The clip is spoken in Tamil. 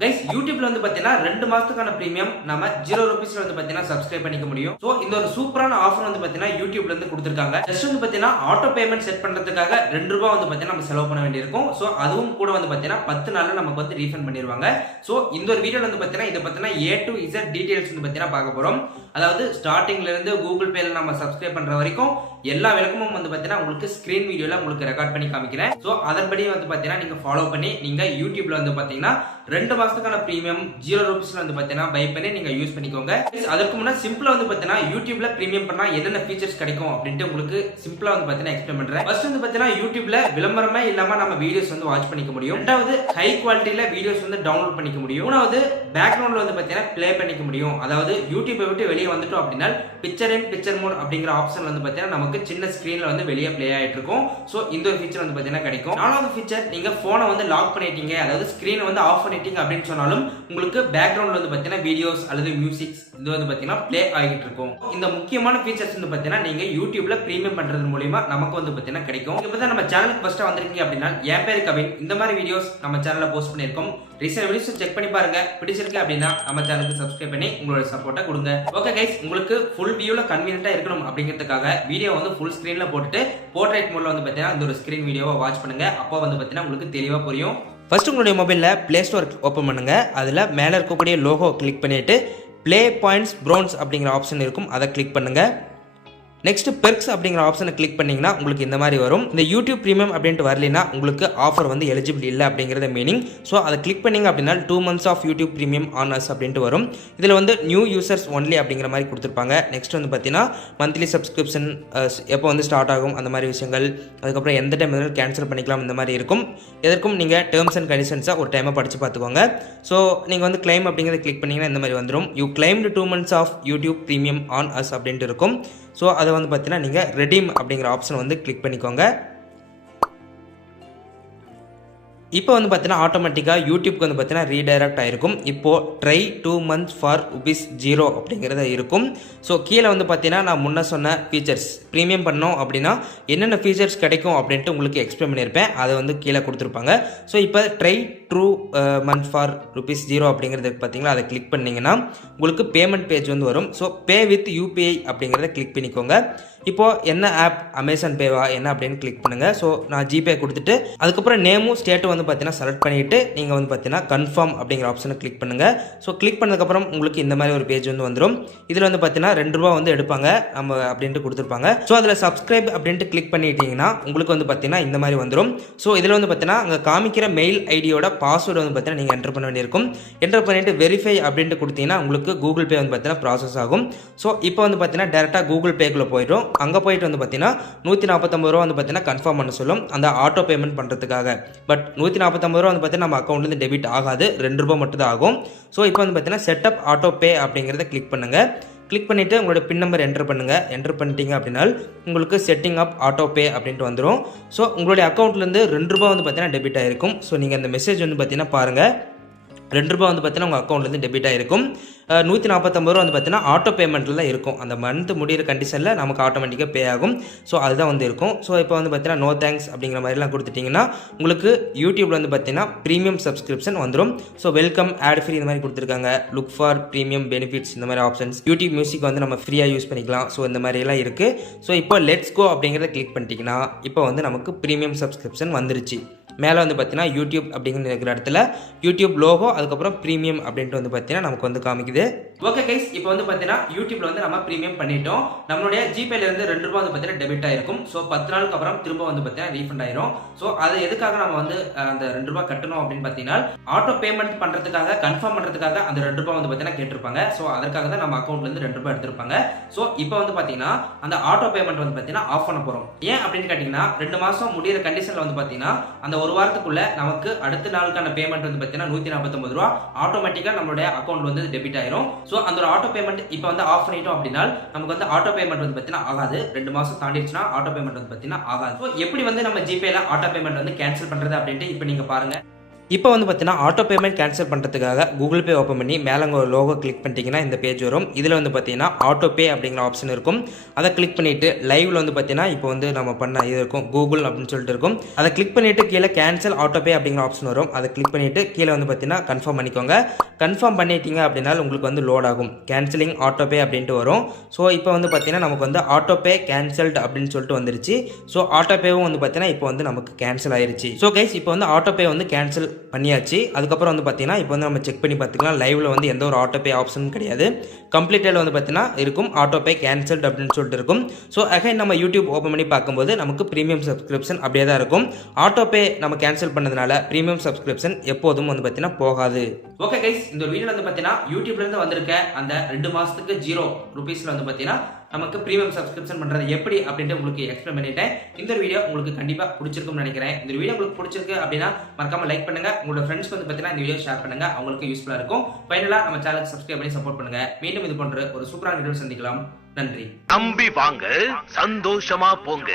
கைஸ் யூடியூப்ல வந்து பாத்தீங்கன்னா 2 மாசத்துக்கான பிரீமியம் நம்ம 0 ரூபீஸ்ல வந்து பாத்தீங்கன்னா சப்ஸ்கிரைப் பண்ணிக்க முடியும். சோ இந்த ஒரு சூப்பரான ஆஃபர் வந்து பாத்தீங்கன்னா யூடியூப்ல இருந்து கொடுத்திருக்காங்க. ஜஸ்ட் வந்து பாத்தீங்கன்னா ஆட்டோ பேமெண்ட் செட் பண்றதுக்காக 2 ரூபாய் வந்து பாத்தீங்கன்னா நம்ம செலவு பண்ண வேண்டியிருக்கும். சோ அதுவும் கூட வந்து பாத்தீங்கன்னா 10 நாள்ல நமக்கு வந்து ரீஃபண்ட் பண்ணிடுவாங்க. சோ இந்த ஒரு வீடியோல வந்து பாத்தீங்கன்னா இத பத்தின A to Z டீடைல்ஸ் வந்து பாத்தீங்கன்னா பார்க்க போறோம். அதாவது ஸ்டார்டிங்ல இருந்து கூகுள் பேல நம்ம சப்ஸ்கிரைப் பண்ற வரைக்கும் எல்லா விளக்கமும் வந்து பாத்தீங்கன்னா உங்களுக்கு ஸ்கிரீன் வீடியோல உங்களுக்கு ரெக்கார்ட் பண்ணி காமிக்கிறேன். சோ அதன்படி வந்து பாத்தீங்கன்னா நீங்க ஃபாலோ பண்ணி நீங்க யூடியூப்ல வந்து பாத்தீங்கன்னா 2 மாசத்துக்கான பிரீமியம் 0 ரூபீஸ்ல வந்து பாத்தீங்கன்னா பை பண்ணி நீங்க யூஸ் பண்ணிக்கோங்க. அதற்கு முன்னாடி சிம்பிளா வந்து பாத்தீங்கன்னா யூடியூப்ல பிரீமியம் பண்ணா என்னென்ன ஃபீச்சர்ஸ் கிடைக்கும் அப்படின்ட்டு உங்களுக்கு சிம்பிளா வந்து பாத்தீங்கன்னா எக்ஸ்பிளைன் பண்றேன். ஃபர்ஸ்ட் வந்து பாத்தீங்கன்னா யூடியூப்ல விளம்பரமே இல்லாம நம்ம வீடியோஸ் வந்து வாட்ச் பண்ணிக்க முடியும். ரெண்டாவது ஹை குவாலிட்டில வீடியோஸ் வந்து டவுன்லோட் பண்ணிக்க முடியும். மூணாவது பேக்ரவுண்ட்ல வந்து பாத்தீங்கன்னா ப்ளே பண்ணிக்க முடியும். அதாவது யூடியூப்பை விட்டு வெளியே வந்துட்டோம் அப்படின்னா பிக்சர் இன் பிக்சர் மோட் அப்படிங்கிற ஆப்ஷன் வந்து பாத்தீங்கன்னா நமக்கு சின்ன ஸ்கிரீன்ல வந்து வெளியே ப்ளே ஆயிட்டு இருக்கும். சோ இந்த ஒரு ஃபீச்சர் வந்து பாத்தீங்கன்னா கிடைக்கும். நாலாவது ஃபீச்சர், நீங்க போனை வந்து லாக் பண்ணிட்டீங்க, அதாவது ஸ்கிரீனை வந்து ஆஃப் பண்ணிட்டீங்க அப்படின்னு சொன்னாலும் உங்களுக்கு பேக்ரவுண்ட்ல வந்து பாத்தீங்கன்னா வீடியோஸ் அல்லது மியூசிக்ஸ் இது வந்து பாத்தீங்கன்னா ப்ளே ஆகிட்டு இருக்கும். இந்த முக்கியமான ஃபீச்சர்ஸ் வந்து பாத்தீங்கன்னா நீங்க யூடியூப்ல பிரீமியம் பண்றது மூலமா நமக்கு வந்து பாத்தீங்கன்னா கிடைக்கும். இப்பதான் நம்ம சேனலுக்கு ஃபர்ஸ்ட் வந்திருக்கீங்க அப்படின்னா என் பேரு கவின். இந்த மாதிரி வீடியோஸ் நம்ம சேனல்ல போஸ்ட் பண்ணிருக்கோம். ரீசெண்ட் வீடியோஸ் செக் பண்ணி பாருங்க. பிடிச்சிருக்கு அப்படின்னா நம்ம சேனலுக்கு சப்ஸ்கிரைப் பண்ணி உங்களோட சப்போர்ட்டை கொடுங்க. ஓகே கைஸ், உங்களுக்கு ஃபுல் வியூல கன்வீனியன்ட்டா இருக்கணும் அப்படிங்கிறதுக்காக வீடியோ வந்து ஃபுல் ஸ்கிரீன்ல போட்டுட்டு போர்ட்ரைட் மோட்ல வந்து பாத்தீங்கன்னா இந்த ஒரு ஸ்கிரீன் வீடியோவை வாட்ச் பண்ணுங்க. அப்போ வந்து பாத்தீங்கன்னா உங்களுக்கு தெளிவா புரியும். ஃபர்ஸ்ட் உங்களுடைய மொபைலில் ப்ளே ஸ்டோர் ஓப்பன் பண்ணுங்க. அதில் மேலே இருக்கக்கூடிய லோகோ கிளிக் பண்ணிட்டு ப்ளே பாயிண்ட்ஸ் ப்ரோன்ஸ் அப்படிங்கிற ஆப்ஷன் இருக்கும், அதை கிளிக் பண்ணுங்க. நெக்ஸ்ட் பெர்க்ஸ் அப்படிங்கிற ஆப்ஷனை கிளிக் பண்ணீங்கன்னா உங்களுக்கு இந்த மாதிரி வரும். இந்த யூடியூப் பிரீமியம் அப்படின்ட்டு வரலைன்னா உங்களுக்கு ஆஃபர் வந்து எலிஜிபிள் இல்லை அப்படிங்கிறத மீனிங். ஸோ அதை கிளிக் பண்ணிங்க அப்படின்னா 2 months of YouTube premium on us அப்படின்ட்டு வரும். இதில் வந்து நியூ யூசர்ஸ் ஒன்லி அப்படிங்கிற மாதிரி கொடுத்துருப்பாங்க. நெக்ஸ்ட் வந்து பார்த்தீங்கன்னா மந்த்லி சப்ஸ்கிரிப்ஷன் எப்போ வந்து ஸ்டார்ட் ஆகும் அந்த மாதிரி விஷயங்கள், அதுக்கப்புறம் எந்த டைம் வேணாலும் கேன்சல் பண்ணிக்கலாம் இந்த மாதிரி இருக்கும். எதற்கும் நீங்கள் டேர்ம்ஸ் அண்ட் கண்டிஷன்ஸாக ஒரு டைமை படித்து பார்த்துக்கோங்க. ஸோ நீங்கள் வந்து கிளைம் அப்படிங்கிறத கிளிக் பண்ணிங்கன்னா இந்த மாதிரி வந்துடும். You claimed 2 months of YouTube premium on us அப்படின்ட்டு இருக்கும். ஸோ அதை வந்து பார்த்தீங்கன்னா நீங்கள் ரெடீம் அப்படிங்கிற ஆப்ஷன் வந்து கிளிக் பண்ணிக்கோங்க. இப்போ வந்து பார்த்தீங்கன்னா ஆட்டோமேட்டிக்காக யூடியூப்க்கு வந்து பார்த்தீங்கன்னா ரீடைரக்ட் ஆகிருக்கும். இப்போது ட்ரை 2 months ஃபார் ₹0 அப்படிங்கிறத இருக்கும். ஸோ கீழே வந்து பார்த்தீங்கன்னா நான் முன்ன சொன்ன ஃபீச்சர்ஸ் ப்ரீமியம் பண்ணோம் அப்படின்னா என்னென்ன ஃபீச்சர்ஸ் கிடைக்கும் அப்படின்ட்டு உங்களுக்கு எக்ஸ்பிளைன் பண்ணியிருப்பேன். அதை வந்து கீழே கொடுத்துருப்பாங்க. ஸோ இப்போ ட்ரை 2 months ஃபார் ₹0 அப்படிங்கிறதுக்கு பார்த்தீங்கன்னா அதை கிளிக் பண்ணிங்கன்னா உங்களுக்கு பேமெண்ட் பேஜ் வந்து வரும். ஸோ பே வித் UPI அப்படிங்கிறத கிளிக் பண்ணிக்கோங்க. இப்போது என்ன ஆப், அமேசான் பேவா என்ன அப்படின்னு கிளிக் பண்ணுங்கள். ஸோ நான் ஜிபே கொடுத்துட்டு அதுக்கப்புறம் நேமும் ஸ்டேட்டும் வந்து பார்த்தீங்கன்னா செலக்ட் பண்ணிவிட்டு நீங்கள் வந்து பார்த்தீங்கன்னா கன்ஃபார்ம் அப்படிங்கிற ஆப்ஷனை கிளிக் பண்ணுங்கள். ஸோ கிளிக் பண்ணதுக்கப்புறம் உங்களுக்கு இந்த மாதிரி ஒரு பேஜ் வந்து வந்துடும். இதில் வந்து பார்த்தீங்கன்னா ₹2 வந்து எடுப்பாங்க நம்ம அப்படின்ட்டு கொடுத்துருப்பாங்க. ஸோ அதில் சப்ஸ்கிரைப் அப்படின்ட்டு கிளிக் பண்ணிட்டீங்கன்னா உங்களுக்கு வந்து பார்த்தீங்கன்னா இந்த மாதிரி வந்துடும். ஸோ இதில் வந்து பார்த்தீங்கன்னா அங்கே காமிக்கிற மெயில் ஐடியோட பாஸ்வேர்டு வந்து பார்த்தீங்கன்னா நீங்கள் என்டர் பண்ண வேண்டியிருக்கும். என்டர் பண்ணிட்டு வெரிஃபை அப்படின்ட்டு கொடுத்தீங்கன்னா உங்களுக்கு கூகுள் பே வந்து பார்த்தீங்கன்னா ப்ராசஸ் ஆகும். ஸோ இப்போ வந்து பார்த்தீங்கன்னா டேரெக்டாக கூகுள் பேக்குள்ளே போயிடும். அங்கே போயிட்டு வந்து பார்த்தீங்கன்னா ₹149 வந்து பார்த்தீங்கன்னா கன்ஃபார்ம் பண்ண சொல்லும் அந்த ஆட்டோ பேமெண்ட் பண்ணுறதுக்காக. பட் ₹149 வந்து பார்த்தீங்கன்னா நம்ம அக்கௌண்ட்லேருந்து டெபிட் ஆகாது, ₹2 மட்டும் தான் ஆகும். ஸோ இப்போ வந்து பார்த்தீங்கன்னா செட்டப் ஆட்டோ பே அப்படிங்கிறத கிளிக் பண்ணுங்கள். கிளிக் பண்ணிவிட்டு உங்களோட பின் நம்பர் என்டர் பண்ணுங்கள். என்டர் பண்ணிட்டீங்க அப்படின்னா உங்களுக்கு செட்டிங் அப் ஆட்டோ பே அப்படின்ட்டு வந்துடும். ஸோ உங்களுடைய அக்கௌண்ட்லேருந்து ₹2 வந்து பார்த்தீங்கன்னா டெபிட் ஆகிருக்கும். ஸோ நீங்கள் அந்த மெசேஜ் வந்து பார்த்தீங்கன்னா பாருங்கள். ₹2 வந்து பார்த்தீங்கன்னா உங்கள் அக்கௌண்ட்லேருந்து டெபிட் ஆகிருக்கும். ₹149 வந்து பார்த்தீங்கன்னா ஆட்டோ பேமெண்ட்டில் தான் இருக்கும். அந்த மந்த் முடிகிற கண்டிஷனில் நமக்கு ஆட்டோமேட்டிக்காக பே ஆகும். ஸோ அதுதான் வந்து இருக்கும். ஸோ இப்போ வந்து பார்த்தீங்கன்னா நோ தேங்க்ஸ் அப்படிங்கிற மாதிரிலாம் கொடுத்துட்டிங்கன்னா உங்களுக்கு யூடியூப்ல வந்து பார்த்தீங்கன்னா ப்ரீமியம் சப்ஸ்கிரிப்ஷன் வந்துடும். ஸோ வெல்கம், ஆட் ஃப்ரீ இந்த மாதிரி கொடுத்துருக்காங்க. லுக் ஃபார் ப்ரீமியம் பெனிஃபிட்ஸ் இந்த மாதிரி ஆப்ஷன்ஸ். யூடியூப் மியூசிக் வந்து நம்ம ஃப்ரீயாக யூஸ் பண்ணிக்கலாம். ஸோ இந்த மாதிரிலாம் இருக்குது. ஸோ இப்போ லெட்ஸ் கோ அப்படிங்கிறத கிளிக் பண்ணிட்டீங்கன்னா இப்போ வந்து நமக்கு ப்ரீமியம் சப்ஸ்கிரிப்ஷன் வந்துருச்சு. மேலே வந்து பார்த்தீங்கன்னா யூடியூப் அப்படிங்கிற இருக்கிற இடத்துல யூடியூப் லோகோ, அதுக்கப்புறம் ப்ரீமியம் அப்படின்ட்டு வந்து பார்த்தீங்கன்னா நமக்கு வந்து காமிக்குது. ஓகே கைஸ், இப்போ வந்து பார்த்தீங்கன்னா யூடியூப்ல வந்து நம்ம ப்ரீமியம் பண்ணிட்டோம். நம்மளுடைய ஜிபேல இருந்து ₹2 வந்து பார்த்தீங்கன்னா டெபிட் ஆயிருக்கும். ஸோ 10 நாளுக்கு அப்புறம் திரும்ப வந்து பார்த்தீங்கன்னா ரீஃபண்ட் ஆயிரும். ஸோ அது எதுக்காக நம்ம வந்து அந்த ₹2 கட்டணும் அப்படின்னு பார்த்தீங்கன்னா ஆட்டோ பேமெண்ட் பண்ணுறதுக்காக, கன்ஃபார்ம் பண்ணுறதுக்காக அந்த ₹2 வந்து பார்த்தீங்கன்னா கேட்டிருப்பாங்க. ஸோ அதற்காக தான் நம்ம அக்கௌண்ட்ல இருந்து ₹2 எடுத்திருப்பாங்க. ஸோ இப்போ வந்து பார்த்தீங்கன்னா அந்த ஆட்டோ பேமெண்ட் வந்து பார்த்தீங்கன்னா ஆஃப் பண்ண போகிறோம். ஏன் அப்படின்னு கேட்டிங்கன்னா 2 மாதம் முடிகிற கண்டிஷனில் வந்து பார்த்தீங்கன்னா அந்த ஒரு வாரத்துக்குள்ள நமக்கு அடுத்த நாளுக்கான பேமெண்ட் வந்து பார்த்தீங்கன்னா ₹149 ஆட்டோமேட்டிக்காக நம்மளுடைய அக்கௌண்ட் வந்து டெபிட் ஆயிரும். ஸோ அந்த ஒரு ஆட்டோ பேமெண்ட் இப்போ வந்து ஆஃப் பண்ணிட்டோம் அப்படின்னா நமக்கு வந்து ஆட்டோ பேமெண்ட் வந்து பார்த்தீங்கன்னா ஆகாது. 2 மாதம் தாண்டிடுச்சுன்னா ஆட்டோ பேமெண்ட் வந்து பார்த்தீங்கன்னா ஆகாது. ஸோ எப்படி வந்து நம்ம ஜிபேல ஆட்டோ பேமெண்ட் வந்து கேன்சல் பண்ணுறது அப்படின்ட்டு இப்போ நீங்கள் பாருங்க. இப்போ வந்து பார்த்தீங்கன்னா ஆட்டோ பேமெண்ட் கேன்சல் பண்ணுறதுக்காக கூகுள் பே ஓப்பன் பண்ணி மேலே உங்கள் ஒரு லோகோ கிளிக் பண்ணிட்டீங்கன்னா இந்த பேஜ் வரும். இதில் வந்து பார்த்தீங்கன்னா ஆட்டோ பே அப்படிங்கிற ஆப்ஷன் இருக்கும். அதை கிளிக் பண்ணிவிட்டு லைவில் வந்து பார்த்தீங்கன்னா இப்போ வந்து நம்ம பண்ண இது இருக்கும் கூகுள் அப்படின்னு சொல்லிட்டு இருக்கும். அதை கிளிக் பண்ணிவிட்டு கீழே கேன்சல் ஆட்டோ பே அப்படிங்கிற ஆப்ஷன் வரும். அதை கிளிக் பண்ணிவிட்டு கீழே வந்து பார்த்தீங்கன்னா கன்ஃபார்ம் பண்ணிக்கோங்க. கன்ஃபார்ம் பண்ணிட்டீங்க அப்படின்னா உங்களுக்கு வந்து லோட் ஆகும். கேன்சலிங் ஆட்டோ பே அப்படின்ட்டு வரும். ஸோ இப்போ வந்து பார்த்தீங்கன்னா நமக்கு வந்து ஆட்டோ பே கேன்சல்டு அப்படின்னு சொல்லிட்டு வந்துருச்சு. ஸோ ஆட்டோ பேவும் வந்து பார்த்தீங்கன்னா இப்போ வந்து நமக்கு கேன்சல் ஆயிருச்சு. ஸோ கைஸ் இப்போ வந்து ஆட்டோ பே வந்து கேன்சல் பண்ணியாச்சு. அதுக்கப்புறம் வந்து பார்த்தீங்கன்னா இப்போ வந்து நம்ம செக் பண்ணி பார்த்துக்கலாம். லைவ்ல வந்து எந்த ஒரு ஆட்டோ பே ஆப்ஷனும் கிடையாது. கம்ப்ளீட்டட் வந்து பார்த்தீங்கன்னா இருக்கும் ஆட்டோ பே கேன்சல்டு அப்படின்னு சொல்லிட்டு இருக்கும். ஸோ அகைன் நம்ம யூடியூப் ஓப்பன் பண்ணி பார்க்கும்போது நமக்கு ப்ரீமியம் சப்ஸ்கிரிப்ஷன் அப்படியே தான் இருக்கும். ஆட்டோ பே நம்ம கேன்சல் பண்ணதுனால ப்ரீமியம் சப்ஸ்கிரிப்ஷன் எப்போதும் வந்து பார்த்தீங்கன்னா போகாது. ஓகே கைஸ், இந்த வீடியோவில் வந்து பார்த்தீங்கன்னா யூடியூப்லேருந்து வந்திருக்க அந்த 2 மாதத்துக்கு 0 ரூபீஸில் வந்து பார்த்தீங்கன்னா நமக்கு ப்ரீமியம் சப்ஸ்கிரிப்ஷன் பண்ணுறது எப்படி அப்படின்ட்டு உங்களுக்கு எக்ஸ்பிளைன் பண்ணிட்டேன். இந்த வீடியோ உங்களுக்கு கண்டிப்பாக பிடிச்சிருக்கும்னு நினைக்கிறேன். இந்த வீடியோ உங்களுக்கு பிடிச்சிருக்கு அப்படின்னா மறக்காம லைக் பண்ணுங்க. உங்களோட ஃப்ரெண்ட்ஸ்க்கு வந்து பார்த்தீங்கன்னா இந்த வீடியோ ஷேர் பண்ணுங்க. அவங்களுக்கு யூஸ்ஃபுல்லாக இருக்கும். ஃபைனலாக நம்ம சேனலுக்கு சப்ஸ்கிரைப் பண்ணி சப்போர்ட் பண்ணுங்க. மீண்டும் இது போன்ற ஒரு சூப்பரான வீடியோ சந்திக்கலாம். நன்றி. நம்பி வாங்க, சந்தோஷமா போங்க.